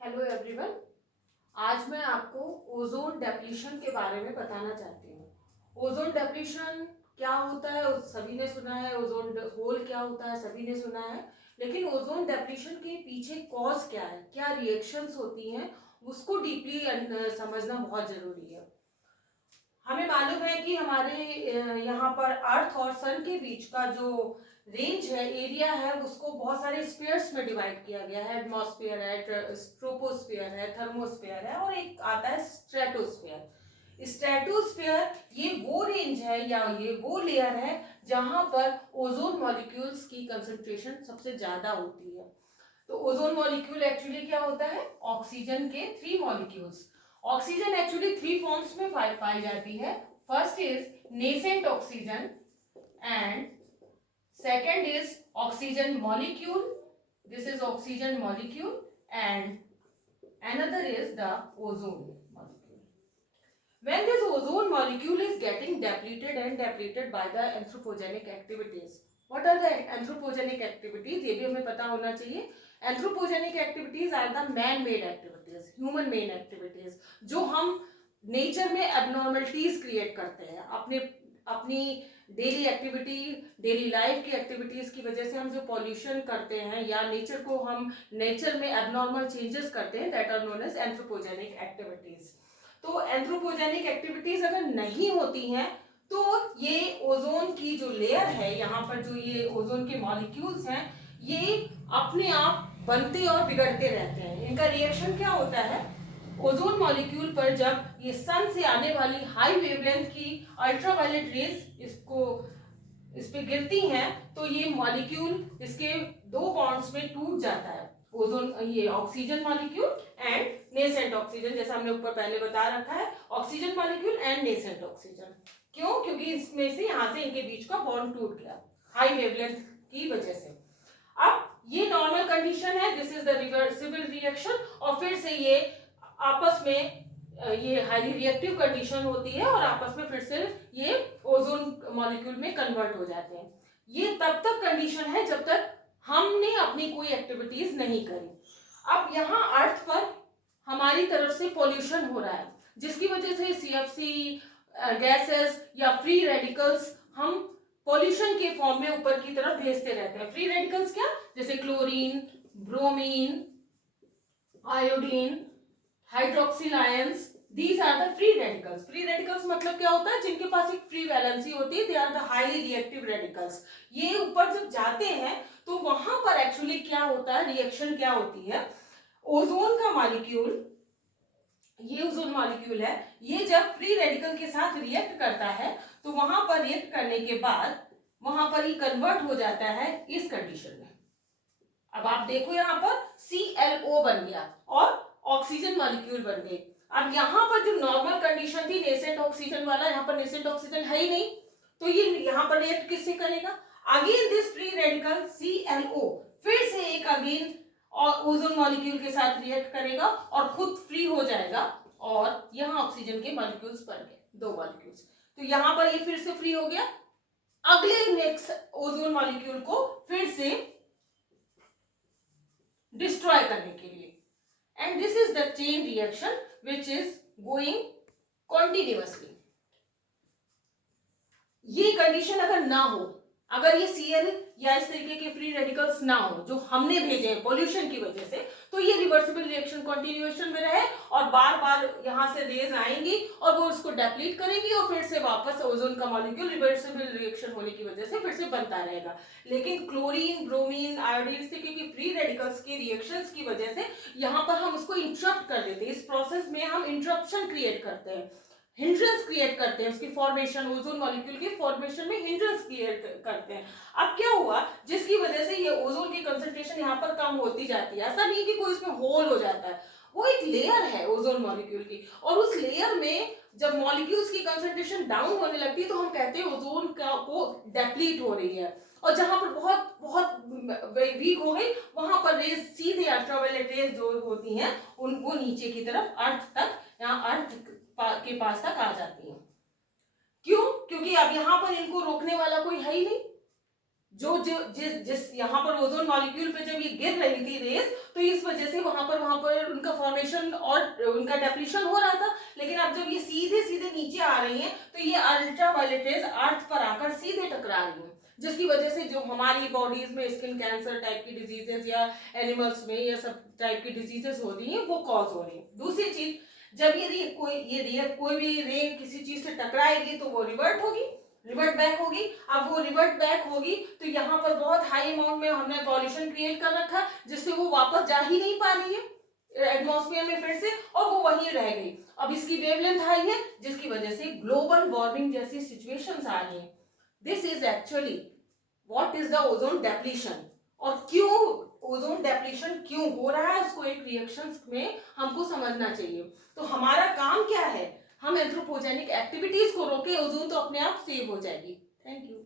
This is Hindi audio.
Hello everyone. आज मैं आपको ओजोन डेप्लीशन के बारे में बताना चाहती हूँ। ओजोन डेप्लीशन क्या होता है सभी ने सुना है, ओजोन होल क्या होता है सभी ने सुना है, लेकिन ओजोन डेप्लीशन के पीछे कॉज क्या है, क्या रिएक्शंस होती हैं, उसको डीपली समझना बहुत जरूरी है। हमें मालूम है कि हमारे यहाँ पर अर्थ और सन के बीच का जो रेंज है, एरिया है, उसको बहुत सारे स्फीयर्स में डिवाइड किया गया है। एटमॉस्फेयर है, ट्रोपोस्फियर है, थर्मोस्फियर है और एक आता है स्ट्रेटोस्फियर। स्ट्रेटोस्फियर ये वो रेंज है या ये वो लेयर है जहां पर ओजोन मॉलिक्यूल्स की कंसंट्रेशन सबसे ज्यादा होती है। तो ओजोन मॉलिक्यूल एक्चुअली क्या होता है? ऑक्सीजन के 3 मॉलिक्यूल्स। ऑक्सीजन एक्चुअली 3 फॉर्म्स में पाई जाती है। First is nascent oxygen and second is oxygen molecule, this is oxygen molecule, and another is the ozone molecule. When this ozone molecule is getting depleted by the anthropogenic activities. What are the anthropogenic activities? ये भी हमें पता होना चाहिए। Anthropogenic activities are the man-made activities, human-made activities, जो हम नेचर में एबनॉर्मलिटीज क्रिएट करते हैं अपनी डेली एक्टिविटी, डेली लाइफ की एक्टिविटीज की वजह से हम जो पॉल्यूशन करते हैं या नेचर में एबनॉर्मल चेंजेस करते हैं, that are known as anthropogenic activities. तो एंथ्रोपोजेनिक एक्टिविटीज अगर नहीं होती हैं तो ये ओजोन की जो लेयर है, यहाँ पर जो ये ओजोन के मॉलिक्यूल्स हैं, ये अपने आप बनते और बिगड़ते रहते हैं। इनका रिएक्शन क्या होता है? ओजोन मॉलिक्यूल पर जब ये सन से आने वाली हाई वेवलेंथ की अल्ट्रावायलेट रेज इस पे गिरती हैं तो ये मॉलिक्यूल इसके 2 बॉन्ड्स में टूट जाता है। ओजोन ये oxygen molecule and nascent oxygen, जैसा हमने ऊपर पहले बता रखा है, oxygen molecule and nascent oxygen. क्यों? क्योंकि इसमें से यहाँ से इनके बीच का बॉन्ड टूट गया हाई वेवलेंथ की वजह से। अब ये नॉर्मल कंडीशन है, this is the reversible reaction, और फिर से ये आपस में ये हाईली रिएक्टिव कंडीशन होती है और आपस में फिर से ये ओजोन मॉलिक्यूल में कन्वर्ट हो जाते हैं। ये तब तक कंडीशन है जब तक हमने अपनी कोई एक्टिविटीज नहीं करी। अब यहाँ अर्थ पर हमारी तरफ से पॉल्यूशन हो रहा है, जिसकी वजह से सीएफसी गैसेस या फ्री रेडिकल्स हम पॉल्यूशन के फॉर्म में ऊपर की तरफ भेजते रहते हैं। फ्री रेडिकल्स क्या? जैसे chlorine, bromine, iodine, hydroxyl ions, these are the free radicals. Free radicals मतलब क्या होता है? जिनके पास एक फ्री वैलेंसी होती है, they are the highly reactive radicals. ये ऊपर जब जाते हैं तो वहां पर एक्चुअली क्या होता है, रिएक्शन क्या होती है? ओजोन का मॉलिक्यूल, ये ओजोन मॉलिक्यूल है, ये जब फ्री रेडिकल के साथ रिएक्ट करता है तो वहां पर रिएक्ट करने के बाद वहां पर ही कन्वर्ट हो जाता है इस कंडीशन में। अब आप देखो यहाँ पर ClO बन गया और ऑक्सीजन मॉलिक्यूल बन गई। अब यहाँ पर जो नॉर्मल कंडीशन थी नेसेंट ऑक्सीजन वाला, यहाँ पर नेसेंट ऑक्सीजन है ही नहीं, तो ये यहाँ पर रिएक्ट किससे करेगा? Again this free radical ClO फिर से एक अगेन ओजोन मॉलिक्यूल के साथ रिएक्ट करेगा और खुद फ्री हो जाएगा और यहाँ ऑक्सीजन के मॉलिक्यूल्स बन गए, 2 मॉलिक्यूल्स। तो यहाँ पर ये फिर से फ्री हो गया, अगले नेक्स्ट ओजोन मॉलिक्यूल को फिर से डिस्ट्रॉय करने के लिए। And this is the chain reaction which is going continuously. ये कंडीशन अगर ना हो, अगर ये Cl या इस तरीके के फ्री रेडिकल्स ना हो जो हमने भेजे हैं पॉल्यूशन की वजह से, तो ये रिवर्सिबल रिएक्शन कॉन्टिन्यूएशन में रहे और बार बार यहां से रेज आएंगी और वो उसको डेप्लीट करेंगी और फिर से वापस ओजोन का मॉलिक्यूल रिवर्सिबल रिएक्शन होने की वजह से फिर से बनता रहेगा। लेकिन क्लोरीन, ब्रोमीन, आयोडीन इस तरीके की फ्री रेडिकल्स के रिएक्शंस की वजह से यहाँ पर हम उसको इंटरप्ट कर देते हैं। इस प्रोसेस में हम इंटरप्शन क्रिएट करते हैं, हिंड्रेंस क्रिएट करते हैं, उसकी फॉर्मेशन, ओजोन मॉलिक्यूल की फॉर्मेशन में हिंड्रेंस क्रिएट करते हैं। अब क्या हुआ, जिसकी वजह से ये ओजोन की कंसंट्रेशन यहाँ पर कम होती जाती है। ऐसा नहीं कि कोई इसमें होल हो जाता है, वो एक लेयर है ओजोन मॉलिक्यूल की, और उस लेयर में जब मॉलिक्यूल्स की कंसंट्रेशन डाउन होने लगती है तो हम कहते हैं ओजोन को डेप्लीट हो रही है। और जहां पर बहुत बहुत वीक हो गई वहां पर रेज, सीधे अल्ट्रावायलेट रेज जो होती हैं उनको नीचे की तरफ अर्थ तक, यहाँ अर्थ के पास तक आ जाती हैं। क्यों? क्योंकि अब यहां पर इनको रोकने वाला कोई है ही नहीं। जो जो जिस यहाँ पर ओजोन मॉलिक्यूल पे जब ये गिर रही थी रेस, तो इस वजह से वहां पर उनका फॉर्मेशन और उनका डेप्लीशन हो रहा था। लेकिन अब जब ये सीधे सीधे नीचे आ रही हैं तो ये अल्ट्रावायलेट रेज अर्थ पर आकर सीधे टकरा रही हैं, जिसकी वजह से जो हमारी बॉडीज में स्किन कैंसर टाइप की डिजीजेस या एनिमल्स में या सब टाइप की डिजीजेस हो रही हैं वो कॉज हो रही है। दूसरी चीज, जब यदि कोई भी रे किसी चीज से टकराएगी तो वो रिवर्ट बैक होगी। अब वो रिवर्ट बैक होगी तो यहाँ पर बहुत हाई अमाउंट में हमने पॉल्यूशन क्रिएट कर रखा, जिससे वो वापस जा ही नहीं पा रही है एटमॉस्फेयर में फिर से, और वो वहीं रह गई। अब इसकी वेवलेंथ हाई है, जिसकी वजह से ग्लोबल वार्मिंग जैसी सिचुएशंस आ रही हैं। This is actually what is the ozone depletion, और क्यों ओजोन डेप्लीशन क्यों हो रहा है, उसको एक रिएक्शंस में हमको समझना चाहिए। तो हमारा काम क्या है, हम एंथ्रोपोजेनिक एक्टिविटीज को रोके, ओजोन तो अपने आप सेव हो जाएगी। Thank you.